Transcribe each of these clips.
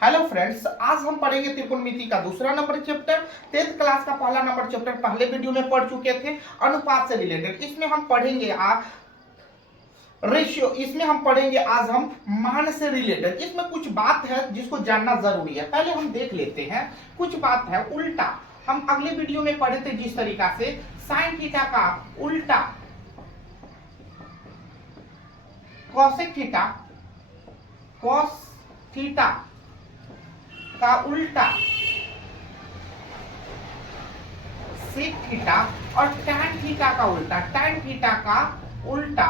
Hello friends, आज हम पढ़ेंगे त्रिकोणमिति का दूसरा नंबर चैप्टर। 10th क्लास का पहला नंबर चैप्टर पहले वीडियो में पढ़ चुके थे, अनुपात से रिलेटेड। इसमें हम पढ़ेंगे रेशियो। इसमें हम पढ़ेंगे आज हम मान से रिलेटेड। इसमें कुछ बात है जिसको जानना जरूरी है, पहले हम देख लेते हैं। कुछ बात है उल्टा, हम अगले वीडियो में पढ़े थे जिस तरीका से साइन थीटा का उल्टा कॉसेक थीटा, कॉस थीटा का उल्टा सेक थीटा और टैन थीटा का उल्टा, टैन थीटा का उल्टा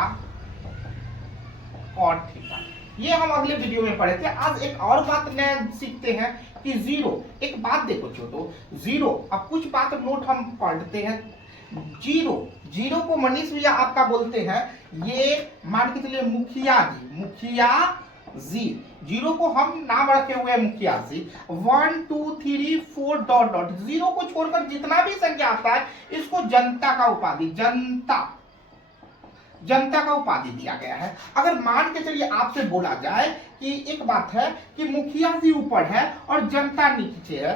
कॉट थीटा, ये हम अगले वीडियो में पढ़े थे। आज एक और बात नया सीखते हैं कि जीरो। एक बात देखो छोटो, जीरो, अब कुछ बात नोट हम पढ़ते हैं। जीरो, जीरो को मनीष भैया आपका बोलते हैं, ये मान के चलिए मुखिया जी, मुखिया जी। जीरो को हम नाम रखे हुए हैं मुखिया जी। 1 2 3 4 डॉट डॉट, जीरो को छोड़कर जितना भी संख्या आता है इसको जनता का उपाधि, जनता का उपाधि दिया गया है। अगर मान के चलिए आपसे बोला जाए कि एक बात है कि मुखिया जी ऊपर है और जनता नीचे है,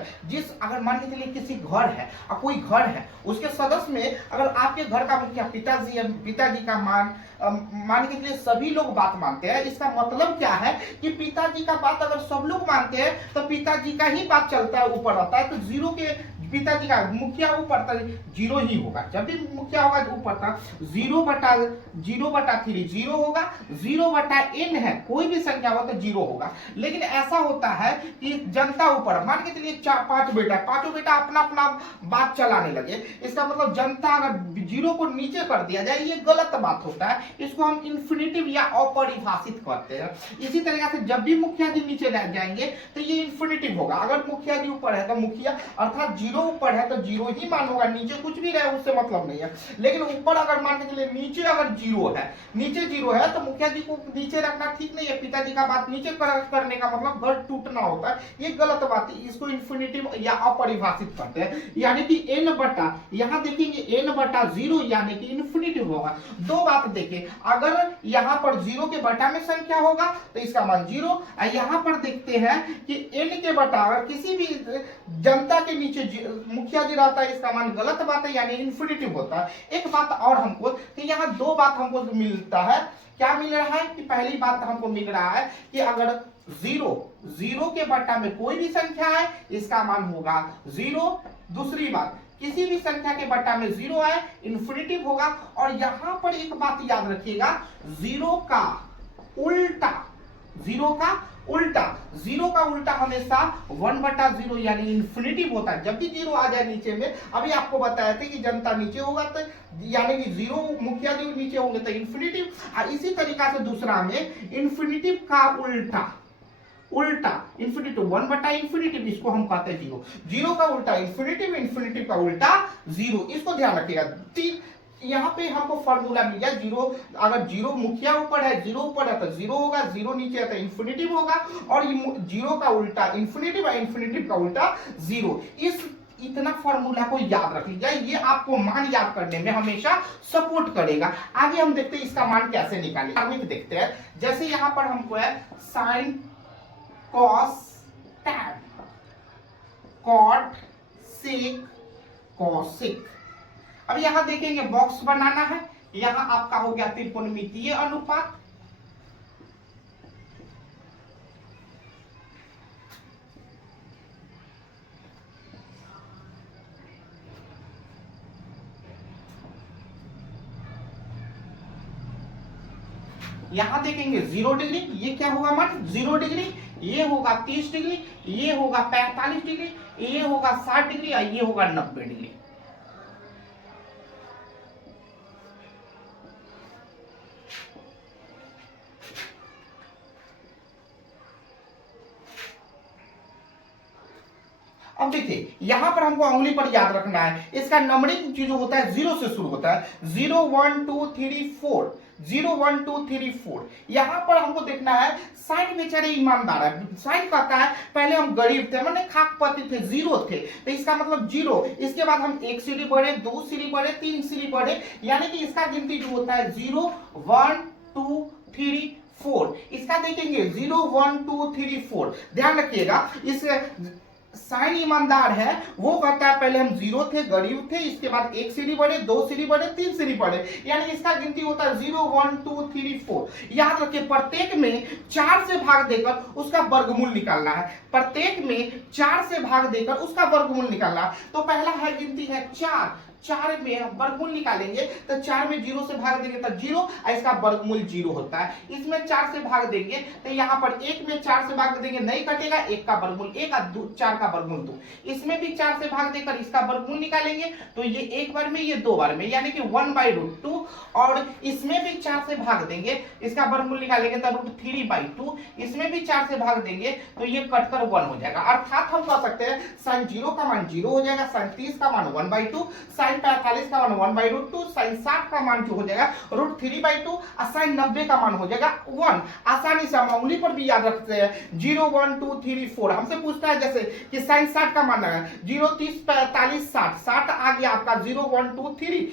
अगर मान के चलिए किसी घर है और कोई घर है, उसके सदस्य में अगर आपके घर का मुखिया पिताजी है, पिताजी का मान के चलिए सभी लोग बात मानते हैं। इसका मतलब क्या है कि पिताजी का बात अगर सब लोग मानते हैं तो पिताजी का ही बात चलता है, ऊपर रहता है। तो जीरो के पिताजी का मुखिया ऊपर था, जीरो ही होगा। जब भी मुखिया होगा ऊपर था, 0/3 जीरो होगा, 0/n है, कोई भी संख्या हो तो जीरो होगा। लेकिन ऐसा होता है कि जनता ऊपर, मान के चलिए 5 बेटा, पांचों बेटा अपना अपना बात चलाने लगे, इसका मतलब जनता अगर जीरो को नीचे कर दिया जाए, ये गलत बात होता है। इसको हम इन्फिनिटिव या अपरिभाषित करते हैं। इसी तरीके से जब भी मुखिया जी नीचे जाएंगे तो ये इन्फिनिटिव होगा। अगर मुखिया जी ऊपर है तो मुखिया अर्थात जीरो ऊपर है तो जीरो ही मान होगा, नीचे कुछ भी रहे उससे मतलब नहीं है। लेकिन ऊपर अगर मान के चलिए नीचे अगर जीरो है, नीचे जीरो है तो मुखिया जी को नीचे रखना ठीक नहीं है। पिताजी का बात नीचे करने का मतलब घर टूटना होता है, ये गलत बात है। इसको इन्फिनिटिव या अपरिभाषित करते हैं। यानी कि n बटा, यहां देखेंगे n/0 यानी कि इन्फिनिटिव होगा। दो बात देखें, अगर यहां पर जीरो के बटा में संख्या होगा तो इसका मान जीरो। यहां पर देखते हैं कि n के बटा अगर किसी भी जनता के नीचे मुखिया जी रहता है, इसका मान गलत बात है, यानी इन्फिनिटिव होता है। एक बात और हमको कि यहाँ दो बात हमको मिलता है। क्या मिल रहा है कि पहली बात हमको मिल रहा है कि अगर जीरो के बटा में कोई भी संख्या है इसका मान होगा जीरो। दूसरी बात, किसी भी संख्या के बटा में जीरो है इन्फिनिटिव होगा। और यहां पर एक बात याद रखिएगा, जीरो का उल्टा, जीरो का उल्टा हमेशा 1/0 यानी इन्फिनिटिव होता है। जब भी जीरो आ जाए नीचे में, अभी आपको बताया था कि जनता नीचे होगा तो यानी कि जीरो, मुखिया जी नीचे होंगे तो इन्फिनिटिव। और इसी तरीका से दूसरा में इन्फिनिटिव का उल्टा इन्फिनिटिव 1/इन्फिनिटिव, इसको हम कहते हैं जीरो। जीरो का उल्टा इन्फिनिटिव, इन्फिनिटिव का उल्टा जीरो, इसको ध्यान रखिएगा। यहाँ पे हमको फॉर्मूला मिल गया, जीरो अगर जीरो मुखिया ऊपर है, जीरो ऊपर है तो जीरो होगा, जीरो नीचे है तो इन्फिनिटिव होगा। और जीरो का उल्टा इन्फिनिटिव है, इन्फिनिटिव का उल्टा जीरो। इतना फॉर्मूला को याद रख लीजिए, ये आपको मान याद करने में हमेशा सपोर्ट करेगा। आगे हम देखते हैं इसका मान कैसे निकालें। आगे देखते हैं, जैसे यहाँ पर हमको है साइन, कॉस, टैन, कॉट, सेक, कॉसेक। अब यहां देखेंगे बॉक्स बनाना है। यहां आपका हो गया त्रिकोणमितीय अनुपात। यहां देखेंगे 0 डिग्री, ये क्या होगा मान 0 डिग्री, ये होगा 30 डिग्री, ये होगा 45 डिग्री, ये होगा 60 डिग्री और ये होगा 90 डिग्री। अब देखिए यहां पर हमको उंगली पर याद रखना है, इसका नंबरिंग जो होता है जीरो से शुरू होता है। 0 1 2 3 4, 0 1 2 3 4। यहां पर हमको देखना है साइन बेचारे ईमानदार है। साइन कहता है पहले हम गरीब थे, मैंने खाकपति थे, जीरो थे, तो इसका मतलब जीरो। इसके बाद हम एक सीढ़ी बढ़े, 2 सीढ़ी बढ़े, 3 सीढ़ी बढ़े, यानी कि इसका गिनती जो होता है 0 1 2 3 4। इसका देखेंगे 0 1 2 3 4। ध्यान रखिएगा, इस साइन ईमानदार है वो कहता है पहले हम 0 थे, गरीब थे, इसके बाद 1 सीढ़ी बढ़े, 2 सीढ़ी बढ़े, 3 सीढ़ी बढ़े, यानी इसका गिनती होता है 0 1 2 3 4। याद रखिए प्रत्येक में 4 से भाग देकर उसका वर्गमूल निकालना है, प्रत्येक में 4 से भाग देकर उसका वर्गमूल निकालना है। तो पहला है गिनती है 4, 4 में हम वर्गमूल निकालेंगे तो 4 में 0 से भाग देंगे तो 0, और इसका वर्गमूल 0 होता है। इसमें 4 से भाग देंगे तो यहाँ पर 1 में 4 से भाग देंगे नहीं कटेगा, 1 का वर्गमूल 1 और 4 का वर्गमूल 2। इसमें भी 4 से भाग देकर इसका वर्गमूल निकालेंगे तो ये 1 बार में, ये 2 बार में, यानी कि 1/√2। और इसमें भी 4 से भाग देंगे, इसका वर्गमूल निकालेंगे तो √3/2। इसमें भी 4 से भाग देंगे तो ये कटकर 1 हो जाएगा। अर्थात हम कह सकते हैं sin 0 का मान 0 हो जाएगा, sin 30 का मान 1/2, sin 45 का मान 1/√2, sin 60 का मान जो हो जाएगा √3/2, और sin 90 का मान हो जाएगा 1। आसानी से हम उंगली पर भी याद रखते हैं 0 1 2 3 4। हमसे पूछता है जैसे कि sin 60 का मान है 0 30 45 60, 60 आ गया आपका 0 1 2 3,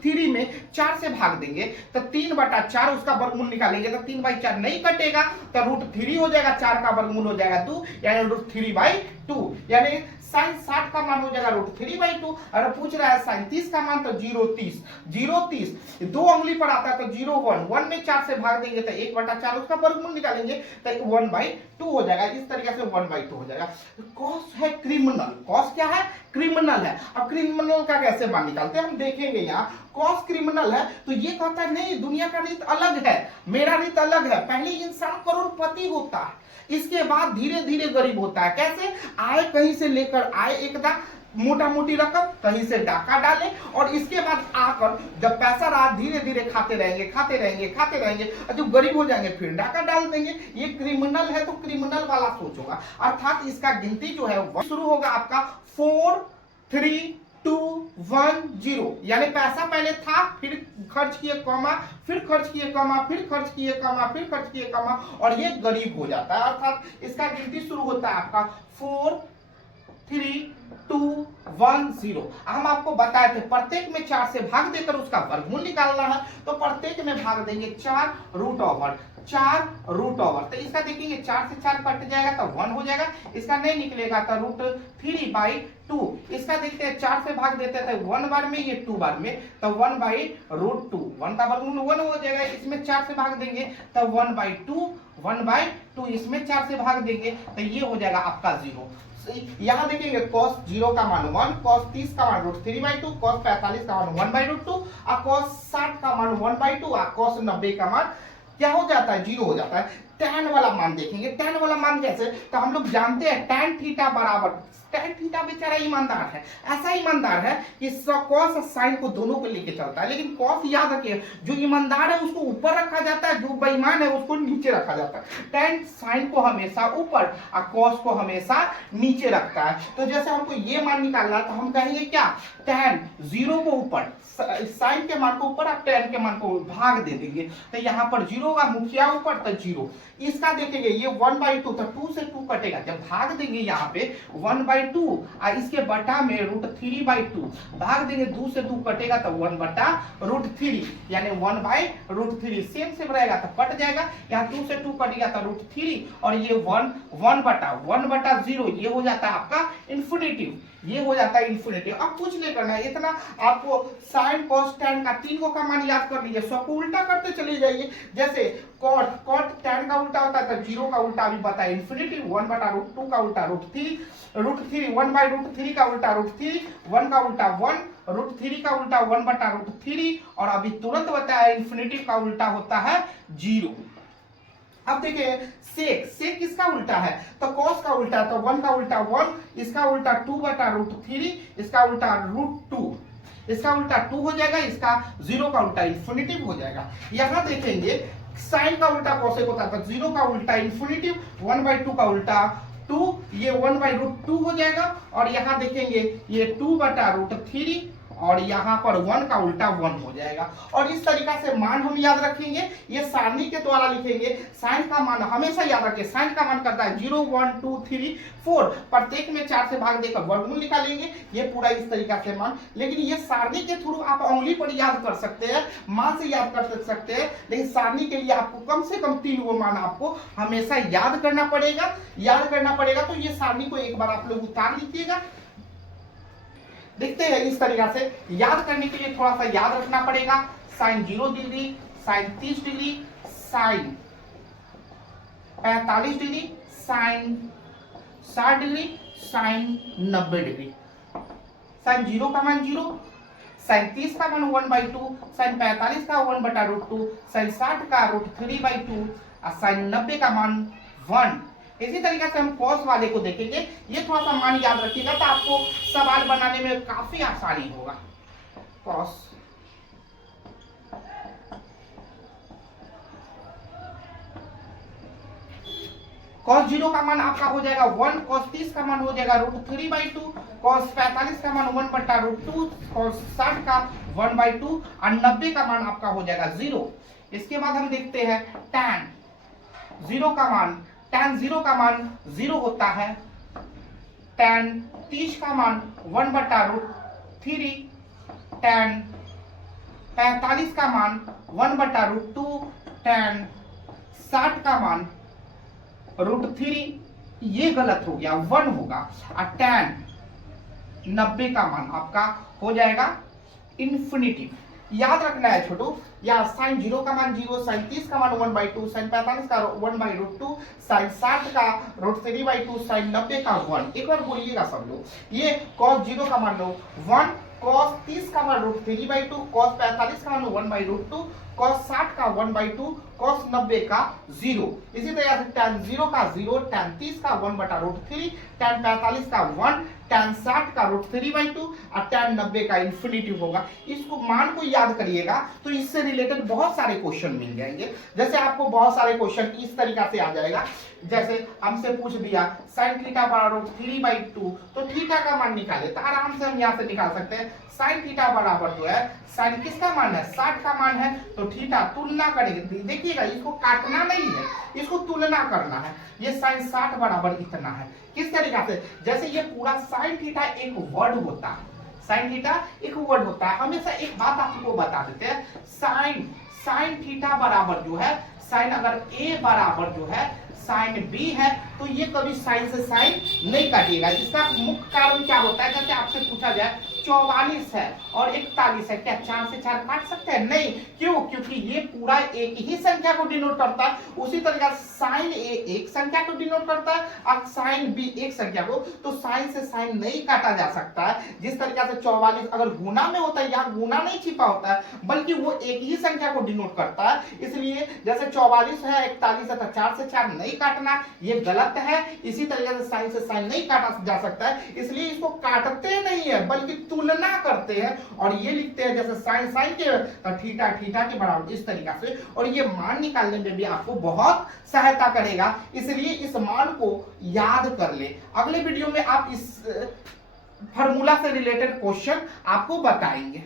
3 में 4 से भाग देंगे तो 3/4, उसका वर्गमूल निकालेंगे तो 3/4 नहीं कटेगा तो √3 हो जाएगा, 4 का वर्गमूल हो जाएगा 2, यानी √3/2, यानी sin 60 का मान हो जाएगा √3/2। अगर पूछ रहा है sin 30 का मान तो 0 30, 0 30 दो उंगली पर आता है तो 0 1, 1 में 4 से भाग देंगे तो 1/4, उसका वर्गमूल निकालेंगे तो 1/2 हो जाएगा। इस तरीके से 1/2 हो जाएगा। कॉस है क्रिमिनल, कॉस क्या है? क्रिमिनल है। अब क्रिमिनल का कैसे मान निकालते हैं हम देखेंगे। यहाँ कॉस क्रिमिनल है तो ये कहता है नहीं, दुनिया का रीत अलग है, मेरा रीत अलग है। पहले इंसान करोड़पति होता है, इसके बाद धीरे धीरे गरीब होता है। कैसे? आए कहीं से लेकर आए एकदम मोटा मोटी रकम, कहीं से डाका डाले, और इसके बाद आकर जब पैसा रहा धीरे धीरे खाते रहेंगे खाते रहेंगे खाते रहेंगे, और जब गरीब हो जाएंगे फिर डाका डाल देंगे। ये क्रिमिनल है तो क्रिमिनल वाला सोच होगा। अर्थात इसका गिनती जो है वह शुरू होगा आपका 4 3 2 1 0, यानी पैसा पहले था, फिर खर्च किए कमा, फिर खर्च किए कमा, फिर खर्च किए कमा, फिर खर्च किए कमा, और ये गरीब हो जाता है। अर्थात इसका गिनती शुरू होता है आपका 4 3 2 1 0। हम आपको बताए थे प्रत्येक में 4 से भाग देकर उसका वर्गमूल निकालना है, तो प्रत्येक में भाग देंगे 4 √4। तो इसका देखेंगे 4 से 4 कट जाएगा तो 1 हो जाएगा, इसका नहीं निकलेगा तो √3/2। इसका देखते हैं 4 से भाग देते थे 1 बार में, ये 2 बार में, तो 1/√2, 1 का वर्गमूल 1 हो जाएगा। इसमें 4 से भाग देंगे तो 1/2, इसमें 4 से भाग देंगे तो ये हो जाएगा आपका 0। यहाँ देखेंगे cos 0 का मान 1, cos 30 का मान √3/2, cos 45 का मान 1/√2, और cos 60 का मान 1/2, और cos 90 का मान क्या हो जाता है? 0 हो जाता है। tan वाला मान देखेंगे। tan वाला मान कैसे? तो हम लोग जानते हैं tan थीटा बराबर, tan थीटा बेचारा ईमानदार है, ऐसा ईमानदार है कि cos और sin को दोनों को लेके चलता है। लेकिन cos याद रखिए, जो ईमानदार है उसको ऊपर रखा जाता है, जो बेईमान है उसको नीचे रखा जाता है। tan sin को हमेशा ऊपर और cos को हमेशा नीचे रखता है। तो जैसे हमको ये मान निकालना है तो हम कहेंगे क्या? tan 0 को ऊपर, sin के मान को ऊपर और tan के मान को भाग दे देंगे, तो यहाँ पर 0 का मुखिया ऊपर तो 0। इसका देखेंगे ये 1/2, तो 2 से 2 कटेगा, जब भाग देंगे यहाँ पे 1/2 और इसके बटा में √3/2 भाग देंगे, 2 से 2 कटेगा तो 1/√3, यानी 1/√3 सेम सेम रहेगा तो कट जाएगा। यहाँ 2 से 2 कटेगा तो √3, और ये 1/0 ये हो जाता है आपका इन्फिनिटिव, ये हो जाता है इन्फिनिटिव। अब कुछ नहीं करना है, इतना आपको sin cos tan का तीनों का मान याद कर लीजिए, 100 को उल्टा करते चले जाइए। जैसे cot tan का उल्टा होता है तो 0 का उल्टा अभी बताया इन्फिनिटिव, 1/√2 का उल्टा √3, 1/√3 का उल्टा √3, 1 का उल्टा 1, √3 का उल्टा 1/√3, और अभी तुरंत बताया इन्फिनिटिव का उल्टा होता है 0। अब देखिए सेक किसका उल्टा है? तो cos का उल्टा, तो 1 का उल्टा 1, इसका उल्टा 2/√3, इसका उल्टा √2, इसका उल्टा 2 हो जाएगा, इसका 0 का उल्टा इन्फिनिटिव हो जाएगा। यहाँ देखेंगे साइन का उल्टा कोसेक होता है तो 0 का उल्टा इन्फिनिटिव, 1/2 का उल्टा 2, ये 1/√2 हो जाएगा, और यहाँ देखेंगे ये 2/√3 और यहाँ पर 1 का उल्टा 1 हो जाएगा। और इस तरीका से मान हम याद रखेंगे, ये सारणी के द्वारा लिखेंगे। साइन का मान हमेशा याद रखें, साइन का मान करता है 0 1 2 3 4, प्रत्येक में 4 से भाग देकर वर्गमूल निकालेंगे, ये पूरा इस तरीका से मान। लेकिन ये सारणी के थ्रू आप उंगली पर याद कर सकते हैं, मान से याद कर सकते हैं, लेकिन सारणी के लिए आपको कम से कम 3 वो मान आपको हमेशा याद करना पड़ेगा। तो ये सारणी को एक बार आप लोग उतार लीजिएगा। देखते हैं इस तरीका से याद करने के लिए थोड़ा सा याद रखना पड़ेगा। साइन 0 डिग्री, साइन 30 डिग्री, साइन 45 डिग्री, साइन 60 डिग्री, साइन 90 डिग्री। साइन 0 का मान 0, साइन 30 का मान 1/2, साइन 45 का 1/√2, साइन 60 का √3/2 और साइन 90 का मान 1। इसी तरीके से हम कॉस वाले को देखेंगे। ये थोड़ा सा मान याद रखिएगा तो आपको सवाल बनाने में काफी आसानी होगा। कॉस कॉस 0 का मान आपका हो जाएगा 1, कॉस 30 का मान हो जाएगा √3/2, कॉस 45 का मान 1/√2, कॉस 60 का 1/2 और 90 का मान आपका हो जाएगा 0। इसके बाद हम देखते हैं tan 0 का मान। tan 0 का मान 0 होता है। tan 30 का मान 1/√3, tan 45 का मान 1/√2, tan 60 का मान √3, ये गलत हो गया, 1 होगा। और tan 90 का मान आपका हो जाएगा इन्फिनिटिव। याद रखना है छोटो, या साइन 0 का मान 0, साइन 30 का मान 1/2, साइन 45 का 1/√2, साइन 60 का √3/2, साइन 90 का 1। एक बार बोलिएगा सब लोग, ये cos 0 का मान लो 1, cos 30 का मान √3/2, cos 45 का मान 1/√2, cos 60 का 1/2, cos 90 का 0। इसी तरह से tan 0 का 0, tan 30 का 1/√3, tan 45 का 1, tan 60 का √3/2 और tan 90 का इन्फिनिटिव होगा। इसको मान को याद करिएगा तो इससे रिलेटेड बहुत सारे क्वेश्चन मिल जाएंगे। जैसे आपको बहुत सारे क्वेश्चन इस तरीका से आ जाएगा, जैसे हमसे पूछ दिया sin थीटा बराबर 3/2, तो थीटा का मान निकाले, तो आराम से हम यहाँ से निकाल सकते हैं। sin थीटा बराबर जो है, sin किसका मान है, 60 का मान है, तो थीटा तुलना करेंगे। देखिएगा इसको काटना नहीं है, इसको तुलना करना है। ये sin 60 बराबर इतना है। किस तरीका से, जैसे ये पूरा sin थीटा एक वर्ड होता है, sin थीटा एक वर्ड होता है। हमेशा एक बात आपको बता देते हैं, sin थीटा बराबर जो है, sin अगर a बराबर जो है sin b है, तो ये कभी sin से sin नहीं काटिएगा। इसका मुख्य कारण क्या होता है, जैसे आपसे पूछा जाए 44 है और 41 है, क्या 4 से 4 काट सकते हैं? नहीं। क्यों? क्योंकि ये पूरा एक ही संख्या को डिनोट करता है। उसी तरीके से साइन ए एक संख्या को डिनोट करता है और साइन बी एक संख्या को, तो साइन से साइन नहीं काटा जा सकता है। जिस तरीके से 44 अगर गुना में होता है, यहाँ गुना नहीं छिपा होता है, बल्कि वो एक ही संख्या को डिनोट करता है। इसलिए जैसे 44 है 41 है, तो 4 से 4 नहीं काटना, ये गलत है। इसी तरीके से साइन से साइन नहीं काटा जा सकता है, इसलिए इसको काटते नहीं है बल्कि तुलना करते हैं और ये लिखते हैं जैसे साइन साइन के थीटा थीटा के बराबर, इस तरीका से। और ये मान निकालने में भी आपको बहुत सहायता करेगा, इसलिए इस मान को याद कर ले। अगले वीडियो में आप इस फार्मूला से रिलेटेड क्वेश्चन आपको बताएंगे।